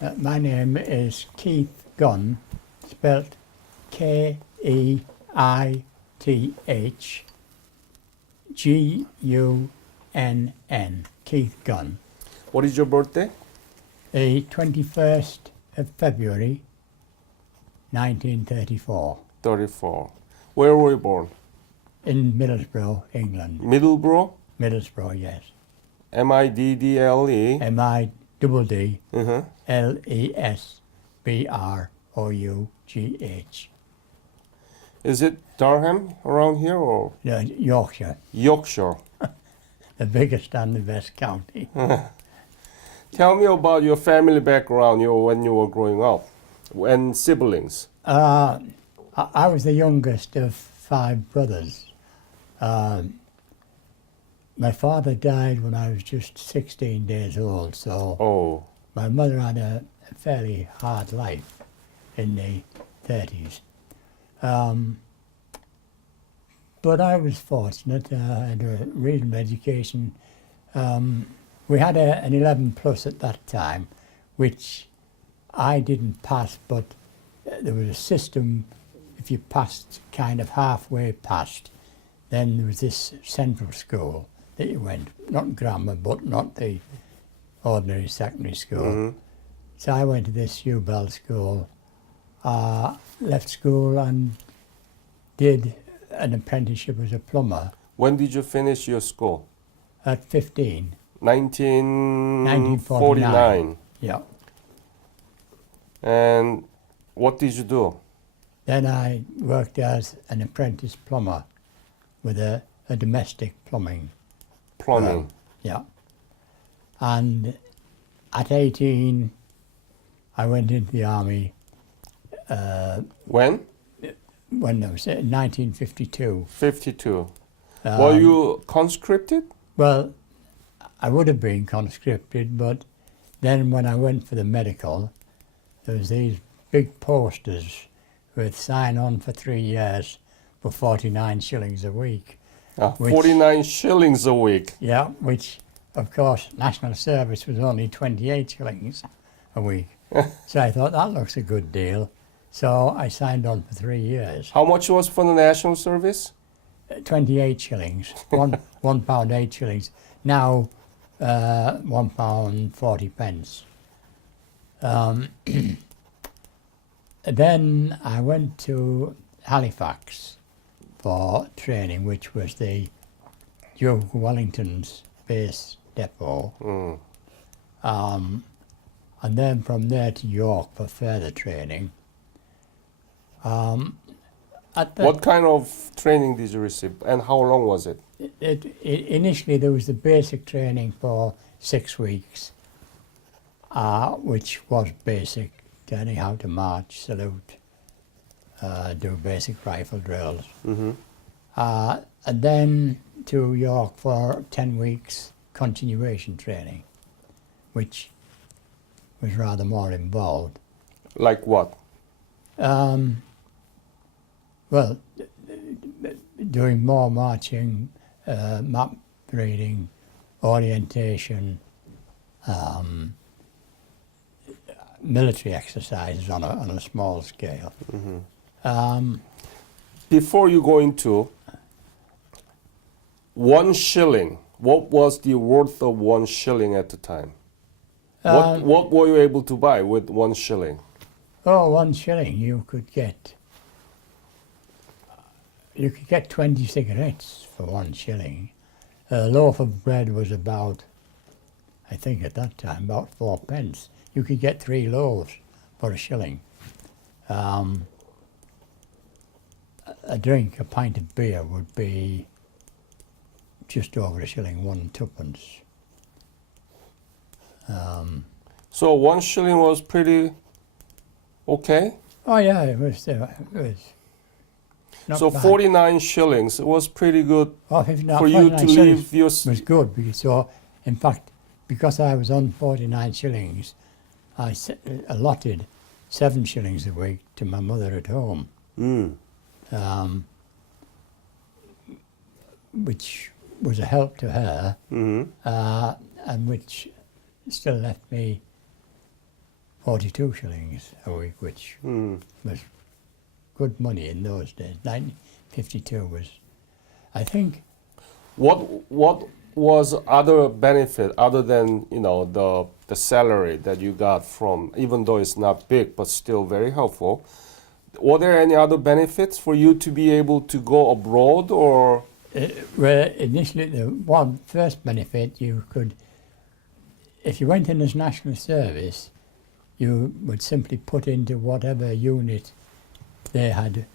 My name is Keith Gunn, spelt Keithgunn, Keith Gunn. What is your birthday? The 21st of February, 1934, 34. Where were you born? in Middlesbrough, England. Middlesbrough? Middlesbrough, yes. Middle. Middlesbrough. Is it Durham around here or? No, Yorkshire, Yorkshire. the biggest and the best county. Tell me about your family background when you were growing up and siblings. I was the youngest of 5 brothers. My father died when I was just 16 days old, so my mother had a fairly hard life in the 30s. But I was fortunate. I had a reasonable education. We had an 11 plus at that time, which I didn't pass, but there was a system. If you passed kind of halfway past, then there was this central school that you went, not grammar, but not the ordinary secondary school. Mm-hmm. So I went to this Hugh Bell school, left school and did an apprenticeship as a plumber. When did you finish your school? At 15. 1949. Yeah. And what did you do? Then I worked as an apprentice plumber with a domestic plumbing. Plumbing. Yeah. And at 18, I went into the army. When? When I was in 1952. 52. Were you conscripted? Well, I would have been conscripted, but then when I went for the medical, there was these big posters with sign on for 3 years for 49 shillings a week. 49 shillings a week. Yeah, which, of course, national service was only 28 shillings a week. So I thought, that looks a good deal. So I signed on for 3 years. How much was for the national service? 28 shillings, £1 8 shillings. Now, £1.40. Then I went to Halifax for training, which was the Duke Wellington's base depot. And then from there to York for further training. What kind of training did you receive and how long was it? Initially there was the basic training for 6 weeks, which was basic, learning how to march, salute, do basic rifle drills. Mm-hmm. And then to York for 10 weeks continuation training, which was rather more involved. Like what? Well, doing more marching, map reading, orientation, military exercises on a small scale. Mm-hmm. Before you go into 1 shilling, what was the worth of 1 shilling at the time? What were you able to buy with 1 shilling? Oh, 1 shilling you could get 20 cigarettes for 1 shilling. A loaf of bread was about, I think at that time, about 4 pence. You could get 3 loaves for 1 shilling. A drink, a pint of beer would be just over 1 shilling, 1 twopence. So 1 shilling was pretty okay? Oh yeah, it was not So bad. 49 shillings, it was pretty good Oh, if not, for you to 49 shillings leave your... was good, so in fact, because I was on 49 shillings, I allotted 7 shillings a week to my mother at home, which was a help to her, and which still left me 42 shillings a week, which was good money in those days. 1952 was, I think. What was other benefit other than the salary that you got from, even though it's not big but still very helpful? Were there any other benefits for you to be able to go abroad, or? Well, initially, the one first benefit, you could, if you went in as national service, you would simply put into whatever unit they had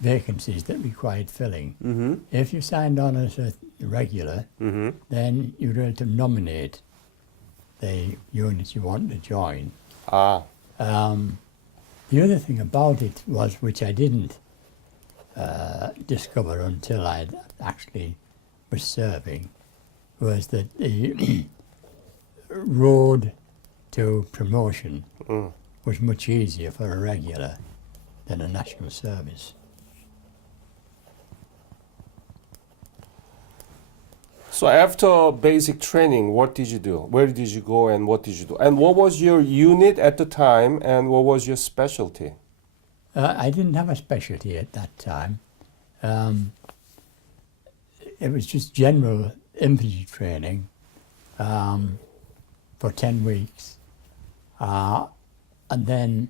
vacancies that required filling. Mm-hmm. If you signed on as a regular, then you were able to nominate the unit you wanted to join. Ah. The other thing about it was, which I didn't discover until I actually was serving, was that the road to promotion was much easier for a regular than a national service. So after basic training, what did you do? Where did you go and what did you do? And what was your unit at the time and what was your specialty? I didn't have a specialty at that time. It was just general infantry training for 10 weeks. And then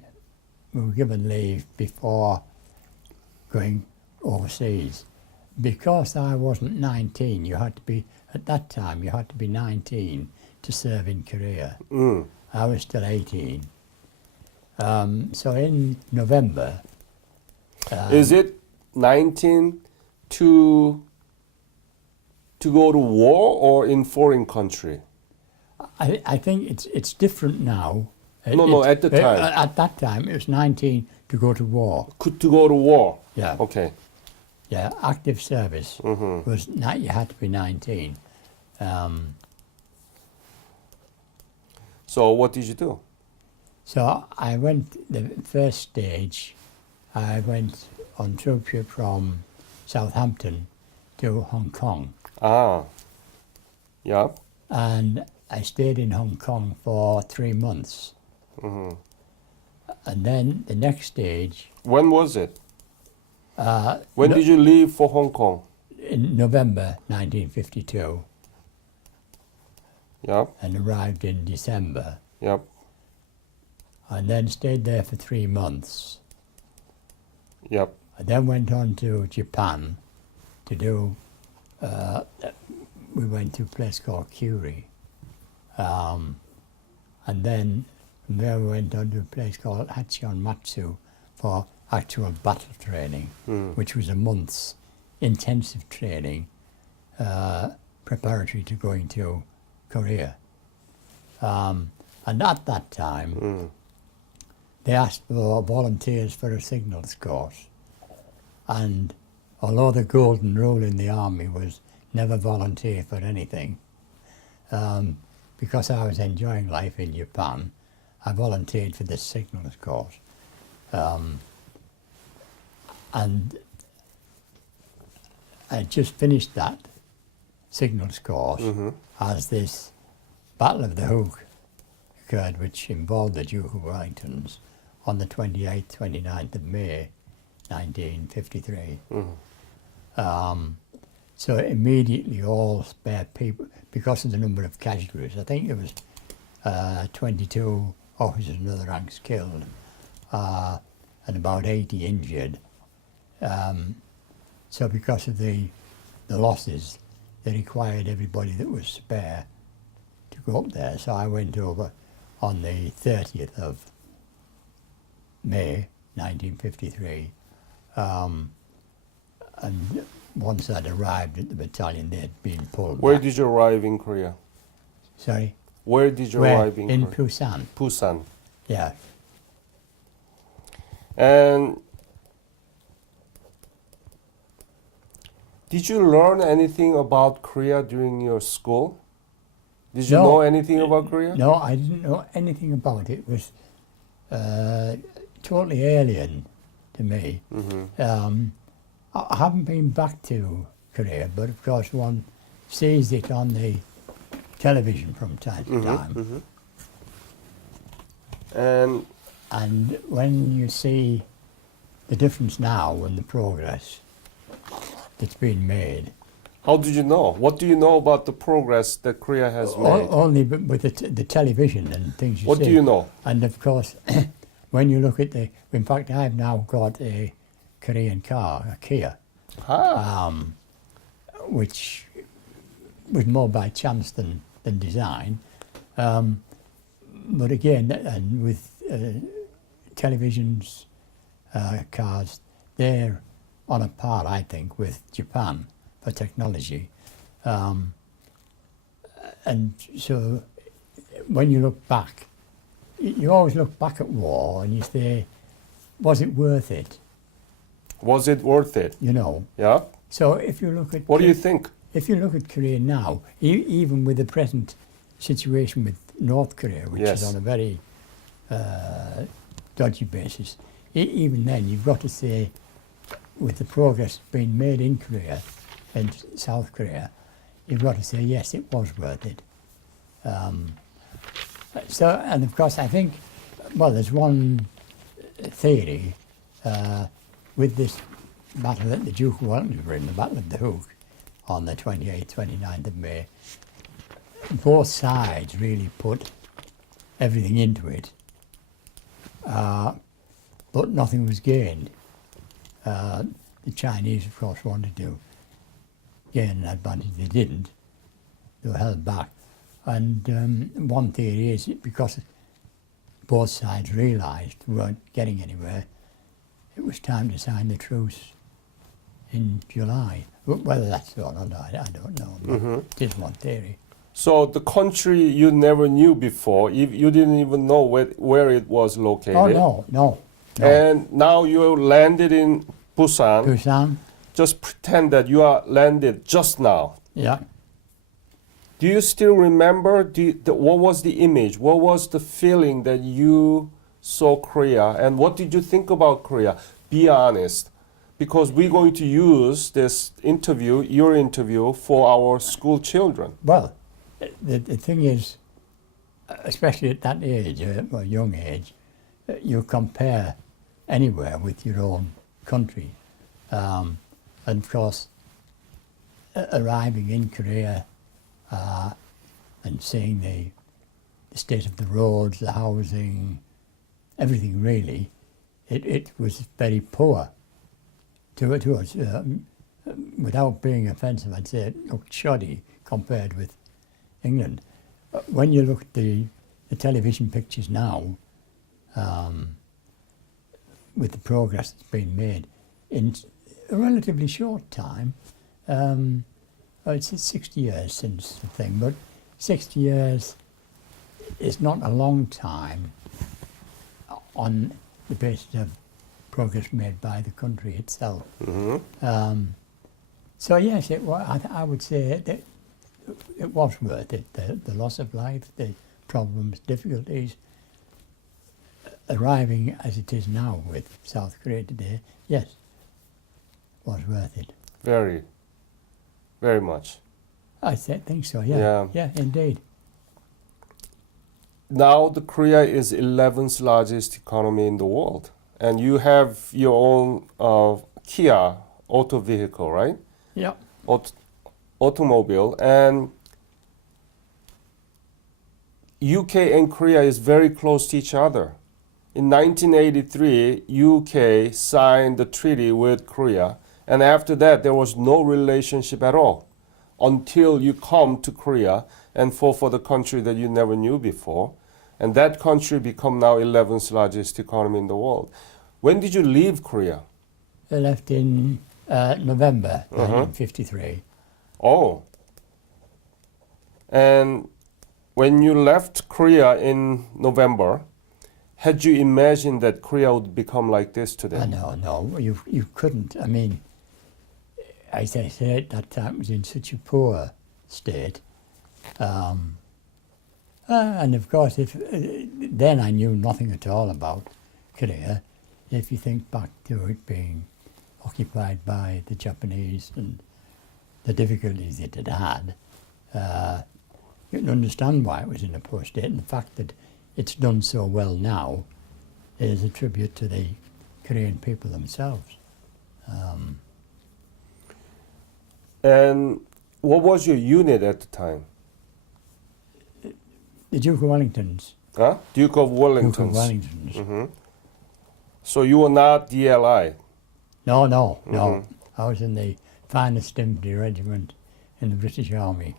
we were given leave before going overseas. Because I wasn't 19, you had to be, at that time, you had to be 19 to serve in Korea. I was still 18. So in November... Is it 19 to go to war or in foreign country? I think it's different now. No, at the time. At that time, it was 19 to go to war. To go to war? Yeah. Okay. Yeah, active service was not. You had to be 19. So what did you do? So I went the first stage. I went on troop ship from Southampton to Hong Kong. Ah, yeah. And I stayed in Hong Kong for 3 months. And then the next stage. When was it? When did you leave for Hong Kong? In November 1952. Yeah. And arrived in December. Yep. And then stayed there for 3 months. Yep. I then went on to Japan to do, we went to a place called Curie. And then from there we went on to a place called Hachionmatsu for actual battle training, which was a month's intensive training preparatory to going to Korea. And at that time, they asked for volunteers for a signals course. And although the golden rule in the army was never volunteer for anything, because I was enjoying life in Japan, I volunteered for this signals course. And I just finished that signals course as this Battle of the Hook occurred, which involved the Duke of Wellingtons on the 28th, 29th of May, 1953. So immediately all spare people, because of the number of casualties, I think it was 22 officers and other ranks killed, and about 80 injured. So because of the losses, they required everybody that was spare to go up there. So I went over on the 30th of May 1953, and once I'd arrived at the battalion, they had been pulled Where back. did you arrive in Korea? Sorry? Where did you Where? arrive in In Korea? Busan. Busan. Yeah. And did you learn anything about Korea during your school? Did you No. know anything about Korea? No, I didn't know anything about it. It was totally alien to me. I haven't been back to Korea, but of course one sees it on the television from time to time. And And when you see the difference now and the progress that's been made, how did you know? What do you know about the progress that Korea has made? only with the television and things you What see. do you know? And of course, when you look at in fact, I've now got a Korean car, a Kia, which was more by chance than design. But again, and with televisions, cars, they're on a par, I think, with Japan for technology. And so when you look back, you always look back at war and you say, was it worth it? Was it worth it? You know. Yeah? So if you look at... What do you think? If you look at Korea now, even with the present situation with North Korea, which Yes. is on a very dodgy basis, even then you've got to say, with the progress being made in Korea and South Korea, you've got to say, yes, it was worth it. So, and of course, I think, well, there's one theory with this battle at the Duke of Wellington were in, the Battle of the Hook, on the 28th, 29th of May, both sides really put everything into it, but nothing was gained. The Chinese, of course, wanted to gain an advantage. They didn't. They were held back. And one theory is because both sides realised we weren't getting anywhere, it was time to sign the truce in July. Whether that's so or not, I don't know. But it is one theory. So the country you never knew before, you didn't even know where it was located. Oh, no. And now you landed in Busan. Busan, Just pretend that you are landed just now. yeah. Do you still remember what was the image? What was the feeling that you saw Korea? And what did you think about Korea? Be honest. Because we're going to use this interview, your interview, for our school children. Well, the thing is, especially at that age, or young age, you compare anywhere with your own country. And of course, arriving in Korea and seeing the state of the roads, the housing, everything really, it was very poor to us. Without being offensive, I'd say it looked shoddy compared with England. When you look at the television pictures now, with the progress that's been made in a relatively short time, it's 60 years since the thing, but 60 years is not a long time on the basis of progress made by the country itself. So yes, I would say that it was worth it. The loss of life, the problems, difficulties, arriving as it is now with South Korea today, yes, was worth it. Very, very much. I think so, yeah. Yeah, indeed. Now the Korea is 11th largest economy in the world. And you have your own Kia auto vehicle, right? Yeah. Automobile. And UK and Korea is very close to each other. In 1983, UK signed the treaty with Korea. And after that, there was no relationship at all until you come to Korea and fall for the country that you never knew before. And that country become now 11th largest economy in the world. When did you leave Korea? I left in November 1953. Oh. And when you left Korea in November, had you imagined that Korea would become like this today? No, you couldn't. I mean, as I said, at that time it was in such a poor state. And of course, then I knew nothing at all about Korea. If you think back to it being occupied by the Japanese and the difficulties it had, you can understand why it was in a poor state. And the fact that it's done so well now is a tribute to the Korean people themselves. And what was your unit at the time? The Duke of Wellington's. Huh? Duke of Wellington's. Duke of Wellington's. Mhm. So you were not DLI. No, no, no. I was in the finest infantry regiment in the British Army.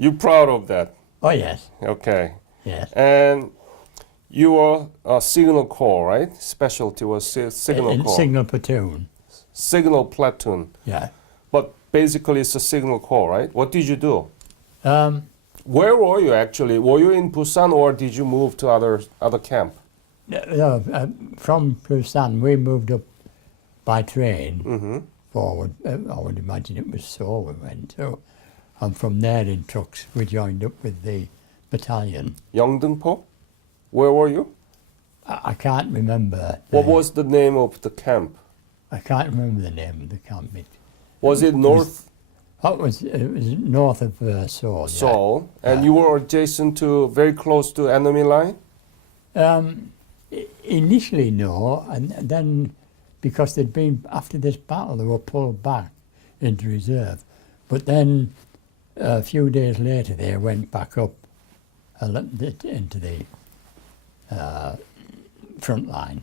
You proud of that? Oh yes, Okay. yes. And you were a signal corps, right? Specialty was signal In corps. signal platoon. Signal platoon. Yeah. But basically it's a signal corps, right? What did you do? Um, Where were you actually? Were you in Busan or did you move to other camp? from Busan, we moved up by train Mm-hmm. forward. I would imagine it was Seoul we went to. And from there in trucks, we joined up with the battalion. Yeongdeungpo? Where were you? I can't remember. What was the name of the camp? I can't remember the name of the camp. Was it North It was north of Seoul. Yeah. Seoul? And Yeah. you were adjacent to, very close to enemy line? Initially, no, and then because they'd been after this battle, they were pulled back into reserve. But then a few days later, they went back up a little bit into the front line.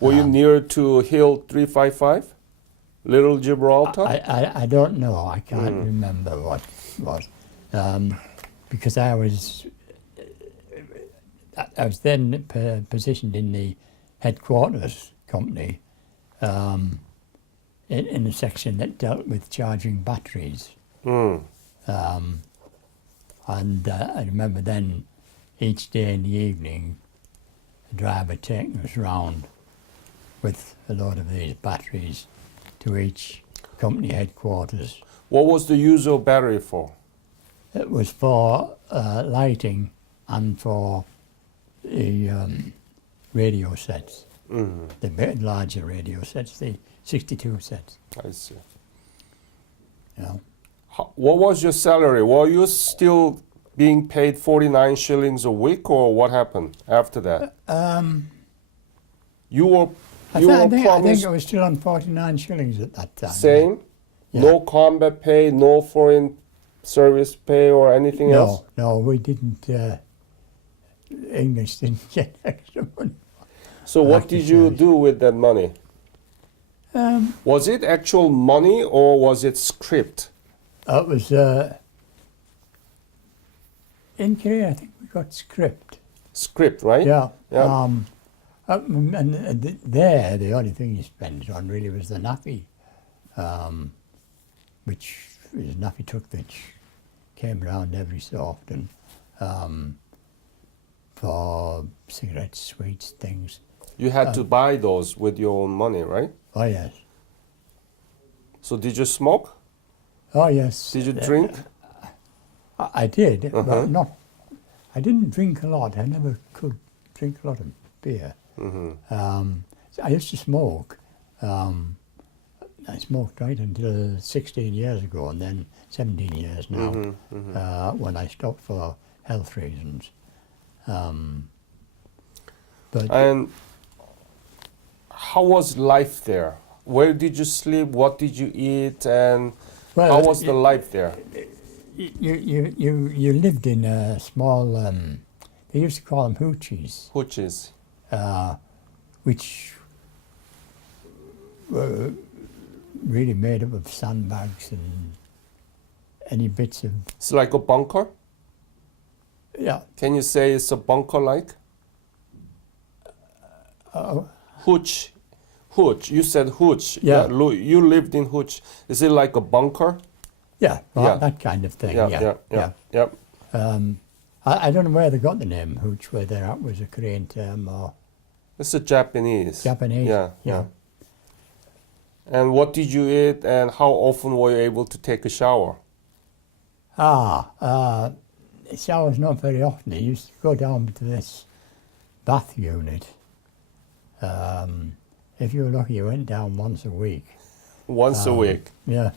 Were you near to Hill 355? Little Gibraltar? I don't know. I can't remember what was because I was then positioned in the headquarters company in a section that dealt with charging batteries. Mm. And I remember then each day in the evening, the driver taking us round with a load of these batteries to each company headquarters. What was the use of battery for? It was for lighting and for the radio sets, the bit larger radio sets, the 62 sets. I see. You know. What was your salary? Were you still being paid 49 shillings a week, or what happened after that? You were I think I was still on 49 shillings at that time. same? Yeah. No combat pay, no foreign service pay or anything else? No, we didn't. English didn't get extra money. So what did you do with that money? Was it actual money or was it script? It was in Korea. I think we got script. Script, right? Yeah. Yeah. There, the only thing you spent on really was the nappy, which is nappy truck that came around every so often for cigarettes, sweets, things. You had to buy those with your own money, right? Oh yes. So did you smoke? Oh yes. Did you drink? I did, but not. I didn't drink a lot. I never could drink a lot of beer. So I used to smoke. I smoked right until 16 years ago, and then 17 years now, when I stopped for health reasons. But And how was life there? Where did you sleep? What did you eat? And how was the life there? you lived in a small. They used to call them hoochies, Hoochies. which were really made up of sandbags and any bits of It's like a bunker? yeah. Can you say it's a bunker like? Hooch. Hooch. You said hooch. Yeah. You lived in hooch. Is it like a bunker? Yeah, Yeah. that kind of thing. Yeah. I don't know where they got the name hooch, whether that was a Korean term or It's a Japanese. Japanese. Yeah. And what did you eat and how often were you able to take a shower? Showers not very often. I used to go down to this bath unit. If you were lucky, you went down once a week. Once a week. Yeah.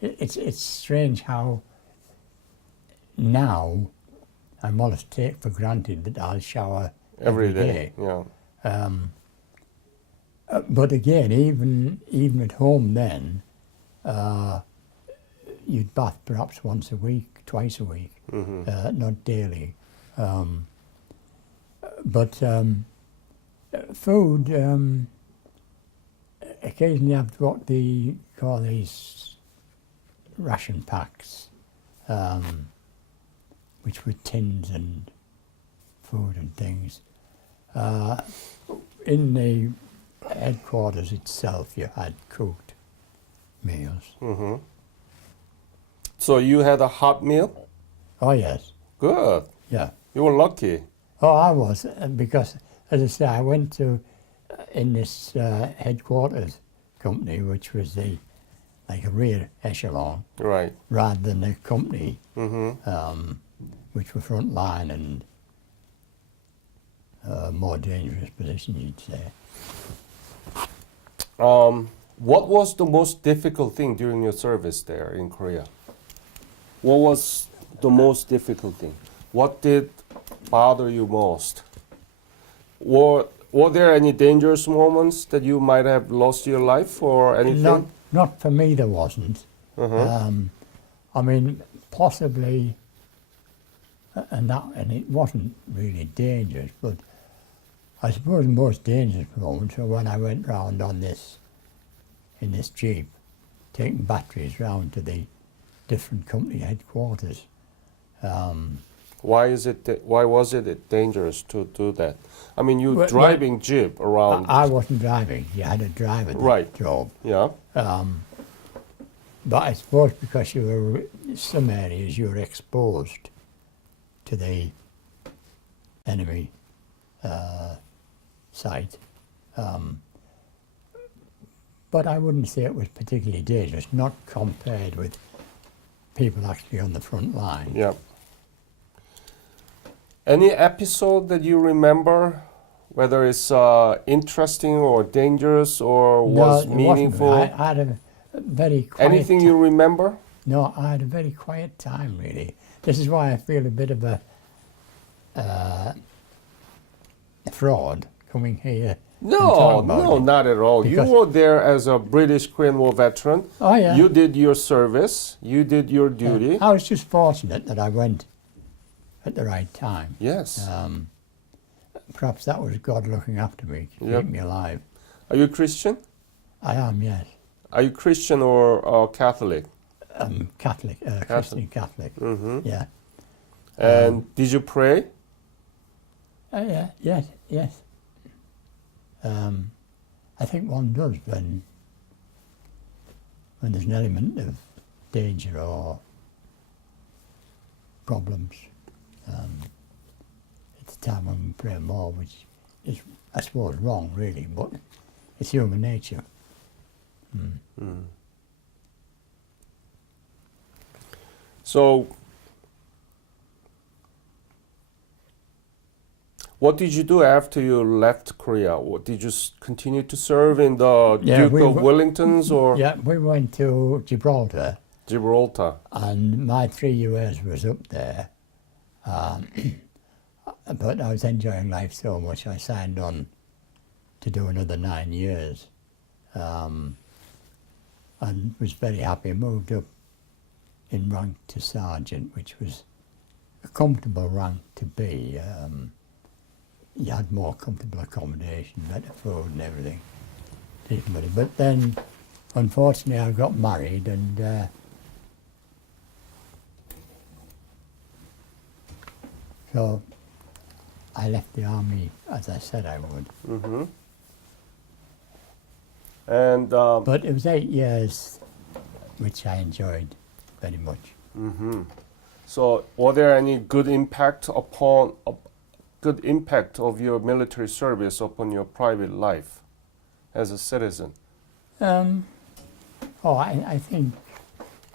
It's strange how now I almost take for granted that I'll shower Every every day. day. Yeah. But again, even at home then, you'd bath perhaps once a week, twice a week, not daily. But food, occasionally I've got call these ration packs, which were tins and food and things. In the headquarters itself, you had cooked meals. So you had a hot meal? Oh yes, Good. yeah. You were lucky. Oh, I was, because, as I say, I went to, in this headquarters company, which was like a rear echelon, Right. rather than a company, which were front line and more dangerous position, you'd say. What was the most difficult thing during your service there in Korea? What was the most difficult thing? What did bother you most? Were there any dangerous moments that you might have lost your life or anything? Not for me, there wasn't. I mean, possibly, and it wasn't really dangerous, but I suppose the most dangerous moments were when I went round in this Jeep, taking batteries round to the different company headquarters. Why was it dangerous to do that? I mean, you Well, driving Jeep around. I wasn't driving, you had a driver that Right. drove. Yeah. But I suppose because some areas you were exposed to the enemy site. But I wouldn't say it was particularly dangerous, not compared with people actually on the front line. Yeah. Any episode that you remember, whether it's interesting or dangerous or was No, it meaningful? wasn't. I had a very quiet Anything you remember? No, I had a very quiet time, really. This is why I feel a bit of a fraud coming here. No, not at all. You Because- were there as a British Korean War veteran. Oh, yeah. You did your service. You did your duty. I was just fortunate that I went at the right time. Yes. Perhaps that was God looking after me to Yep. keep me alive. Are you Christian? I am, yes. Are you Christian or Catholic? Catholic, Christian Catholic. Yeah. And did you pray? Yeah, yes. I think one does when there's an element of danger or problems. It's a time when we pray more, which is, I suppose, wrong, really, but it's human nature. So, what did you do after you left Korea? What, did you continue to serve in the Yeah, Duke of Wellington's or Yeah, we went to Gibraltar, Gibraltar? and my 3 years was up there. But I was enjoying life so much, I signed on to do another 9 years, and was very happy. Moved up in rank to sergeant, which was a comfortable rank to be. You had more comfortable accommodation, better food and everything. But then, unfortunately, I got married, and so I left the army, as I said I would. And But it was 8 years, which I enjoyed very much. so, were there any good impact of your military service upon your private life as a citizen? I think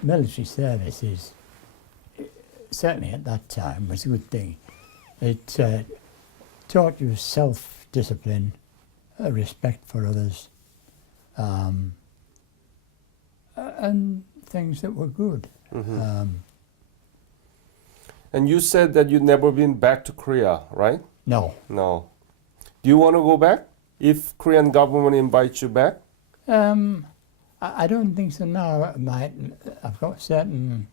military service is, certainly at that time, was a good thing. It taught you self-discipline, respect for others, and things that were good. And you said that you've never been back to Korea, right? No. No. Do you want to go back if Korean government invites you back? I don't think so now. I've got certain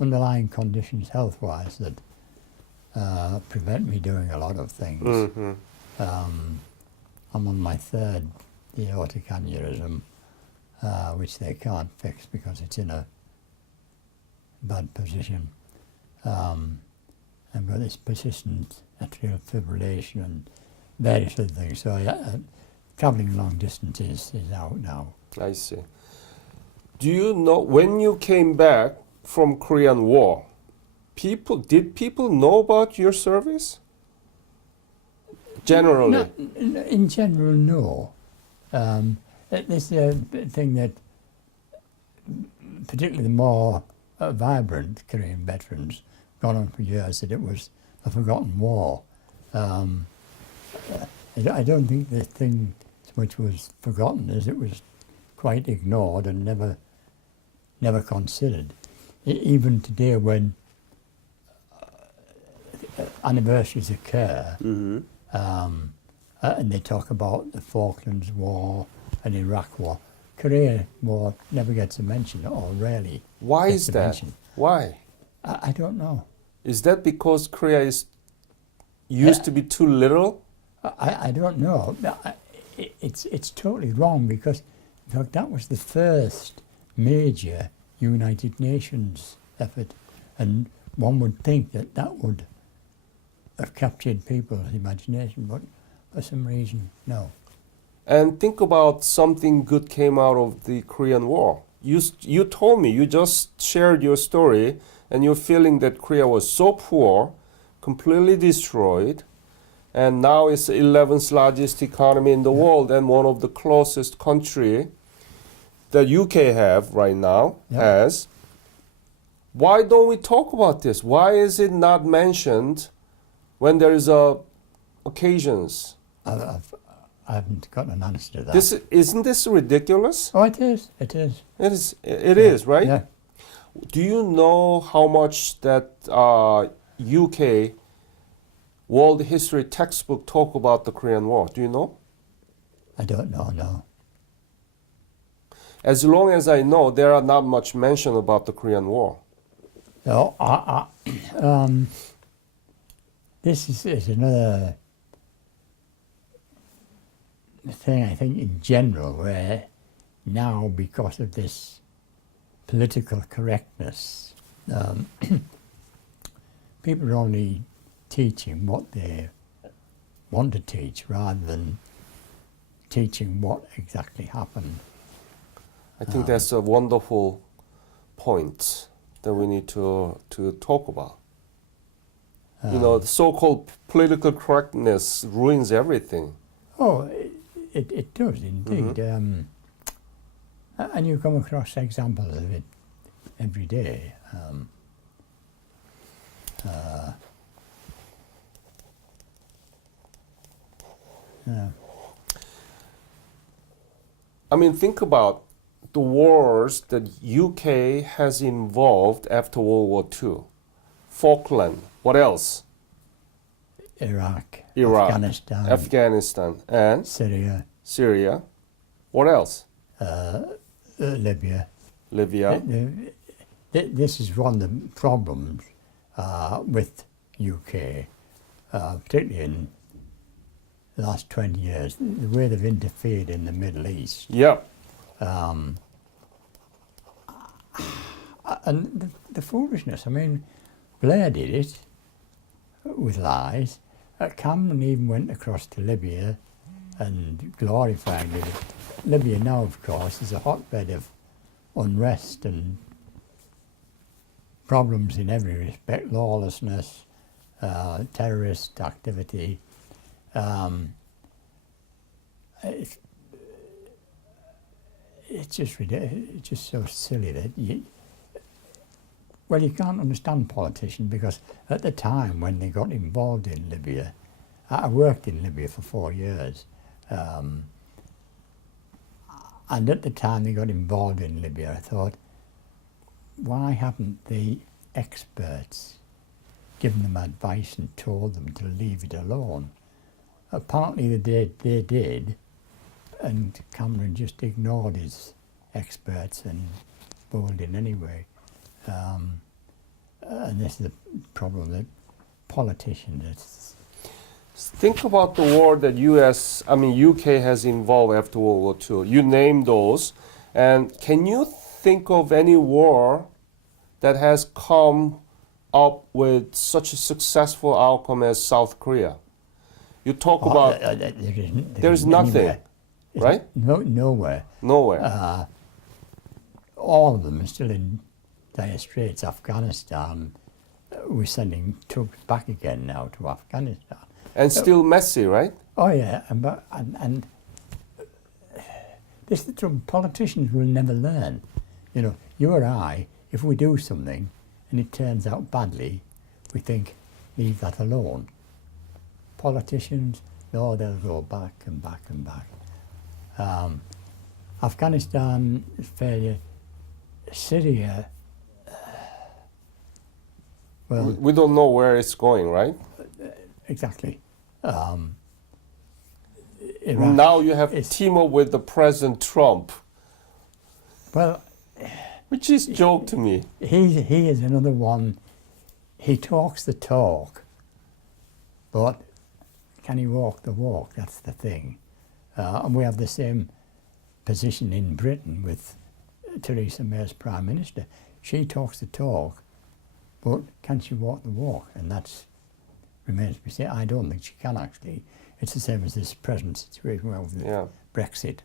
underlying conditions health-wise that prevent me doing a lot of things. Mm-hmm. I'm on my third aortic aneurysm, which they can't fix because it's in a bad position. I've got this persistent atrial fibrillation and various other things. So travelling long distances is out now. I see. Do you know when you came back from Korean War, did people know about your service? Generally. No, in general, no. This is a thing that particularly the more vibrant Korean veterans gone on for years, that it was a forgotten war. I don't think the thing so much was forgotten as it was quite ignored and never considered. Even today, when anniversaries occur, Mm-hmm. and they talk about the Falklands War and Iraq War, Korea War never gets a mention, or rarely. Why gets is a that? mention. Why? I don't know. Is that because Korea is used to be too little? I don't know. It's totally wrong, because in fact that was the first major United Nations effort, and one would think that that would have captured people's imagination, but for some reason, no. And think about something good came out of the Korean War. You told me, you just shared your story, and you're feeling that Korea was so poor, completely destroyed, and now it's the 11th largest economy in the world and one of the closest country that UK have right now has. Why don't we talk about this? Why is it not mentioned when there is occasions? I haven't got an answer to that. Isn't this ridiculous? Oh, it is. It is. It is, right? Yeah. Do you know how much that UK world history textbook talk about the Korean War? Do you know? I don't know. No. As long as I know, there are not much mention about the Korean War. No. This is another thing, I think, in general, where now, because of this political correctness, people are only teaching what they want to teach rather than teaching what exactly happened. I think that's a wonderful point that we need to talk about. You know, the so-called political correctness ruins everything. Oh, it does indeed. And you come across examples of it every day. Yeah. I mean, think about the wars that UK has involved after World War II. Falkland, what else? Iraq, Afghanistan, and Syria, What else? Libya. Libya. This is one of the problems with UK, particularly in the last 20 years, the way they've interfered in the Middle East. Yeah. And the foolishness, I mean, Blair did it with lies. Cameron even went across to Libya and glorified it. Libya now, of course, is a hotbed of unrest and problems in every respect, lawlessness, terrorist activity. It's just ridiculous. It's just so silly that you can't understand politicians, because at the time when they got involved in Libya, I worked in Libya for 4 years, and at the time they got involved in Libya, I thought, why haven't the experts given them advice and told them to leave it alone. Apparently they did, and Cameron just ignored his experts and bowled in anyway. And this is the problem that politicians, Think about the war that UK has involved after World War II. You name those. And can you think of any war that has come up with such a successful outcome as South Korea? You talk about, there's nothing, anywhere. right? Nowhere. Nowhere. All of them are still in dire straits. Afghanistan, we're sending troops back again now to Afghanistan. And still messy, right? Oh yeah, and this is the trouble. Politicians will never learn. You know, you or I, if we do something and it turns out badly, we think, leave that alone. Politicians, no, they'll go back and back and back. Afghanistan failure, Syria. Well, We don't know where it's going, right? exactly. Iraq, Now you have it's- team up with the President Trump, well, which is joke to me. he is another one. He talks the talk, but can he walk the walk? That's the thing. And we have the same position in Britain with Theresa May as Prime Minister. She talks the talk, but can she walk the walk? And that's remains to be seen. I don't think she can actually. It's the same as this present situation with Yeah. Brexit.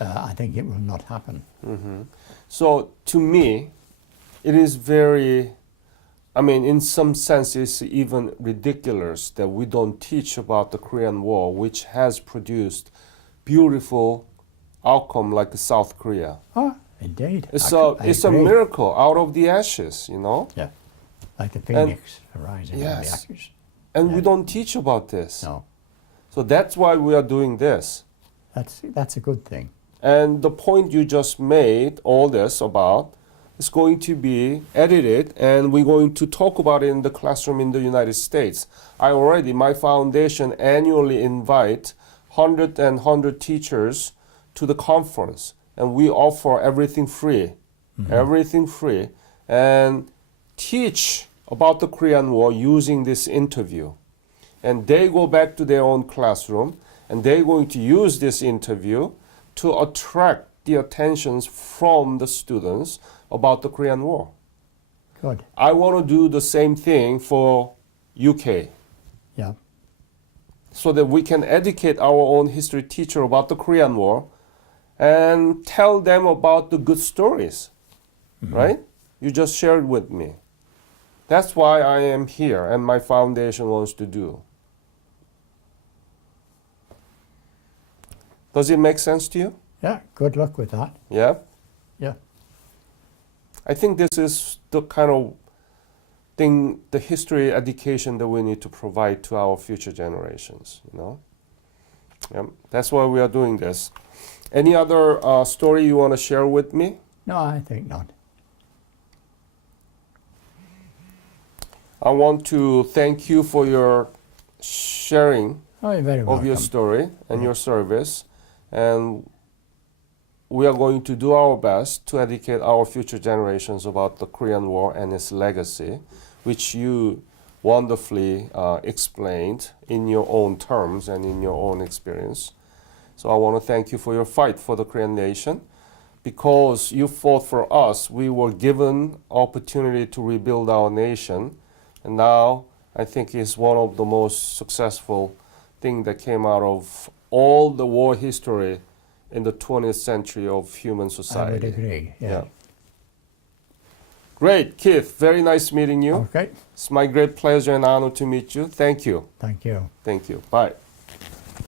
I think it will not happen. So to me, it is very, in some sense, it's even ridiculous that we don't teach about the Korean War, which has produced beautiful outcome like South Korea. Oh, indeed. It's I a agree. miracle out of the ashes, you know. Yeah, like the phoenix arising from the Yes. ashes. And Yeah. we don't teach about this. No, So that's why we are doing this. that's a good thing. And the point you just made, all this about, is going to be edited and we're going to talk about it in the classroom in the United States. My foundation annually invite 100 teachers to the conference and we offer everything free, and teach about the Korean War using this interview. And they go back to their own classroom and they're going to use this interview to attract the attentions from the students about the Korean War. Good. I want to do the same thing for UK Yeah. so that we can educate our own history teacher about the Korean War and tell them about the good stories, right? You just shared with me. That's why I am here and my foundation wants to do. Does it make sense to you? Yeah. Good luck with that. Yeah? Yeah. I think this is the kind of thing, the history education that we need to provide to our future generations, you know? Yeah, that's why we are doing this. Any other story you want to share with me? No, I think not. I want to thank you for your sharing Oh, you're very of welcome. your story and Yeah. your service. And we are going to do our best to educate our future generations about the Korean War and its legacy, which you wonderfully explained in your own terms and in your own experience. So I want to thank you for your fight for the Korean nation. Because you fought for us, we were given opportunity to rebuild our nation. And now I think it's one of the most successful thing that came out of all the war history in the 20th century of human I society. would agree. Yeah. Great, Keith. Very nice meeting you. Okay. It's my great pleasure and honor to meet you. Thank you. Thank you. Thank you. Bye.